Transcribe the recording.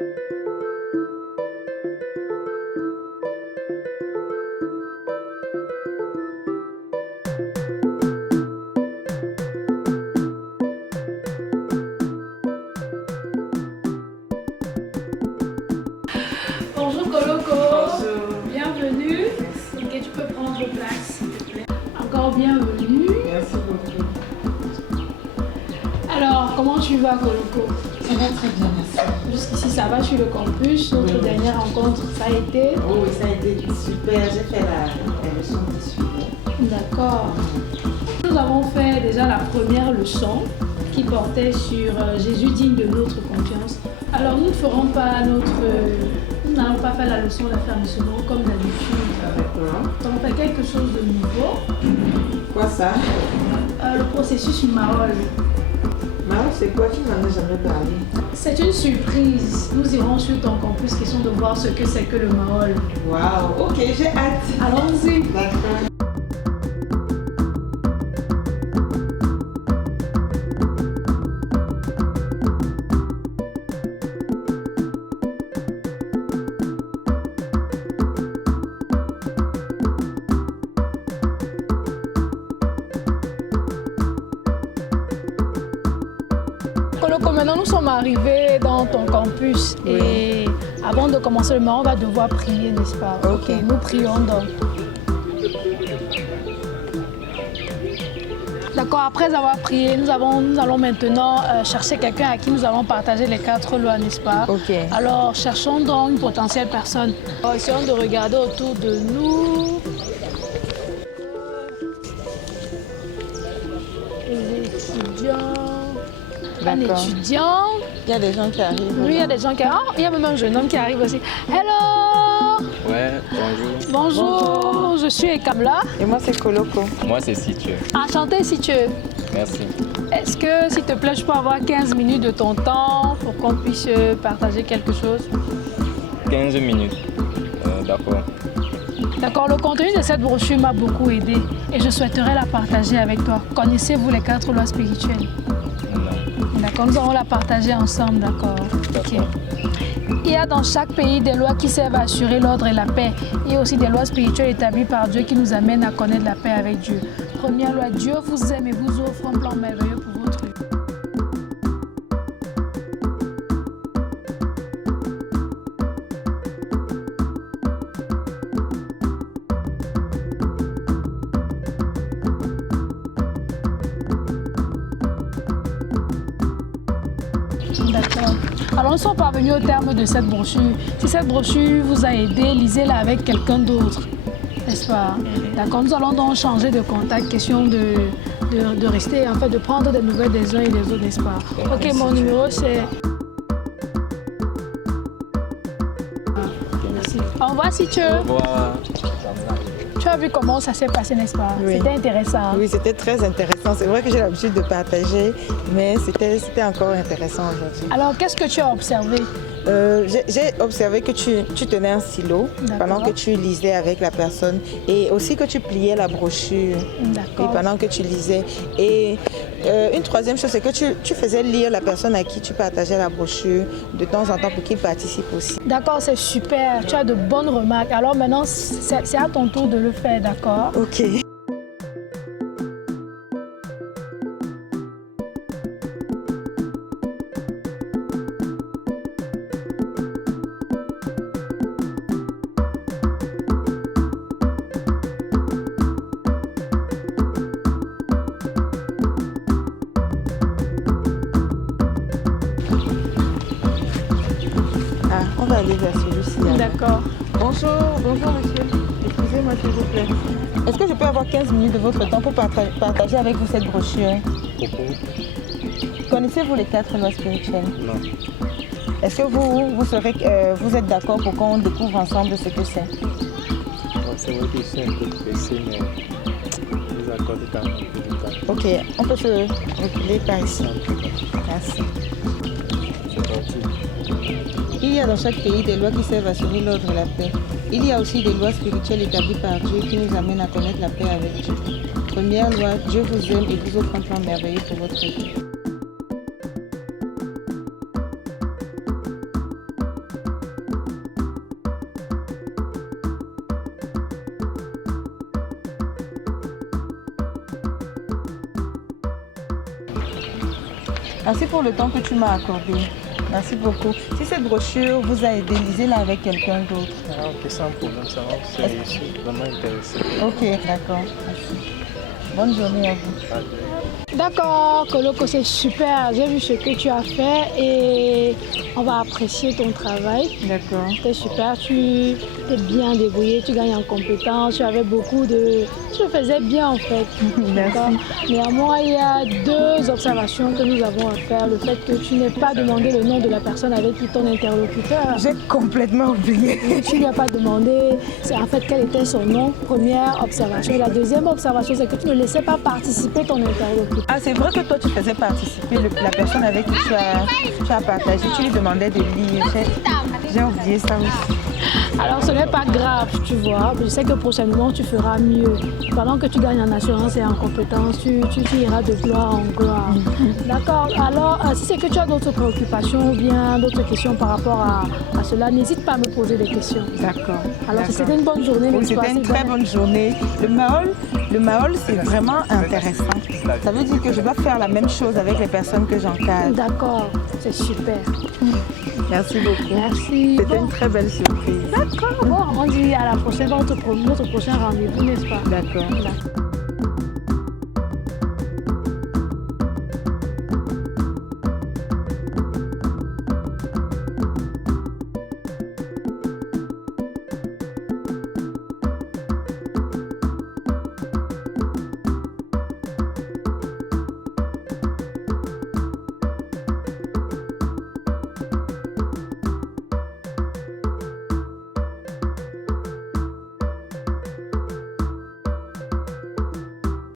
Bonjour Koloko. Bonjour. Bienvenue. Merci. Ok, tu peux prendre place, s'il te plaît. Encore bienvenue. Merci beaucoup. Alors, comment tu vas Koloko? Ça va très bien, merci. Jusqu'ici, ça va sur le campus. Notre Oui. dernière rencontre, ça a été. Oh oui, ça a été super. J'ai fait la leçon qui suivait. D'accord. Nous avons fait déjà la première leçon qui portait sur Jésus digne de notre confiance. Alors, nous ne ferons pas nous n'allons pas faire la leçon d'affermissement comme d'habitude. D'accord. Nous allons faire quelque chose de nouveau. Quoi ça? Le processus Marol. Maman, c'est quoi? Tu m'en as jamais parlé. C'est une surprise. Nous irons sur ton campus, question de voir ce que c'est que le Marol. Waouh, ok, j'ai hâte. Allons-y. D'accord. Koloko, maintenant nous sommes arrivés dans ton campus et avant de commencer le moment, on va devoir prier, n'est-ce pas? Ok. Nous prions donc. D'accord, après avoir prié, nous allons maintenant chercher quelqu'un à qui nous allons partager les 4 lois, n'est-ce pas? Ok. Alors, cherchons donc une potentielle personne. Alors, essayons de regarder autour de nous. Les étudiants. Un D'accord. étudiant. Il y a des gens qui arrivent. Oui, il y a des gens qui arrivent. Oh, il y a même un jeune homme qui arrive aussi. Hello! Ouais, bonjour. Bonjour, je suis Ekamla. Et moi, c'est Koloko. Moi, c'est Situé. Enchantée si tu veux. Merci. Est-ce que, s'il te plaît, je peux avoir 15 minutes de ton temps pour qu'on puisse partager quelque chose? 15 minutes. D'accord. D'accord, le contenu de cette brochure m'a beaucoup aidé et je souhaiterais la partager avec toi. Connaissez-vous les 4 lois spirituelles? Non. D'accord, nous allons la partager ensemble, d'accord? Ok. Il y a dans chaque pays des lois qui servent à assurer l'ordre et la paix. Il y a aussi des lois spirituelles établies par Dieu qui nous amènent à connaître la paix avec Dieu. Première loi, Dieu vous aime et vous offre un plan merveilleux pour votre vie. D'accord. Alors nous sommes parvenus au terme de cette brochure. Si cette brochure vous a aidé, lisez-la avec quelqu'un d'autre. N'est-ce pas? D'accord. Nous allons donc changer de contact, question de rester, en fait, de prendre des nouvelles des uns et des autres, n'est-ce pas? Ok, mon numéro c'est... Merci. Au revoir si tu Au veux. revoir. Tu as vu comment ça s'est passé, n'est-ce pas? Oui. C'était intéressant. Oui, c'était très intéressant. C'est vrai que j'ai l'habitude de partager, mais c'était encore intéressant aujourd'hui. Alors, qu'est-ce que tu as observé? J'ai observé que tu tenais un stylo D'accord. pendant que tu lisais avec la personne et aussi que tu pliais la brochure D'accord. pendant que tu lisais. Et une troisième chose, c'est que tu faisais lire la personne à qui tu partageais la brochure de temps en temps pour qu'il participe aussi. D'accord, c'est super. Tu as de bonnes remarques. Alors maintenant, c'est à ton tour de le faire, d'accord? Ok. Ah, on va aller vers celui-ci. alors. D'accord. Bonjour monsieur. Excusez-moi s'il vous plaît. Est-ce que je peux avoir 15 minutes de votre temps pour partager avec vous cette brochure? Pourquoi? Connaissez-vous les 4 lois spirituelles? Non. Est-ce que vous êtes d'accord pour qu'on découvre ensemble ce que c'est? C'est vrai que je suis un peu pressé, mais vous accordez quand même un peu de temps. Ok, on peut se reculer par ici. Merci. C'est parti. Il y a dans chaque pays des lois qui servent à assurer l'ordre et la paix. Il y a aussi des lois spirituelles établies par Dieu qui nous amènent à connaître la paix avec Dieu. Première loi, Dieu vous aime et vous offre un plan merveilleux pour votre vie. Merci pour le temps que tu m'as accordé. Merci beaucoup. Si cette brochure vous a aidé, lisez-la avec quelqu'un d'autre. Ah, ok, sans problème, ça va. Je suis vraiment intéressé. Ok, d'accord. Merci. Bonne journée à vous. D'accord, Koloko, c'est super. J'ai vu ce que tu as fait et on va apprécier ton travail. D'accord. C'était super, tu t'es bien débrouillé, tu gagnes en compétences, tu avais beaucoup de... Tu le faisais bien en fait. D'accord. Néanmoins, il y a deux observations que nous avons à faire. Le fait que tu n'aies pas demandé le nom de la personne avec qui ton interlocuteur. J'ai complètement oublié. Tu ne lui as pas demandé en fait quel était son nom, première observation. Et la deuxième observation, c'est que tu ne laissais pas participer ton interlocuteur. Ah, c'est vrai que toi, tu faisais participer la personne avec qui tu as partagé. Tu lui demandais de lire. J'ai oublié ça aussi. Alors ce n'est pas grave, tu vois. Je sais que prochainement tu feras mieux. Pendant que tu gagnes en assurance et en compétences, tu iras de gloire en gloire. D'accord. Alors si c'est que tu as d'autres préoccupations ou bien d'autres questions par rapport à cela, n'hésite pas à me poser des questions. D'accord. Alors c'était une bonne journée. Oui, c'était une très bonne journée. Le Mahol, c'est vraiment intéressant. Ça veut dire que je dois faire la même chose avec les personnes que j'encadre. D'accord, c'est super. Merci beaucoup. Merci. C'était une très belle surprise. D'accord. Bon, on dit à la prochaine, notre prochain rendez-vous, n'est-ce pas? D'accord.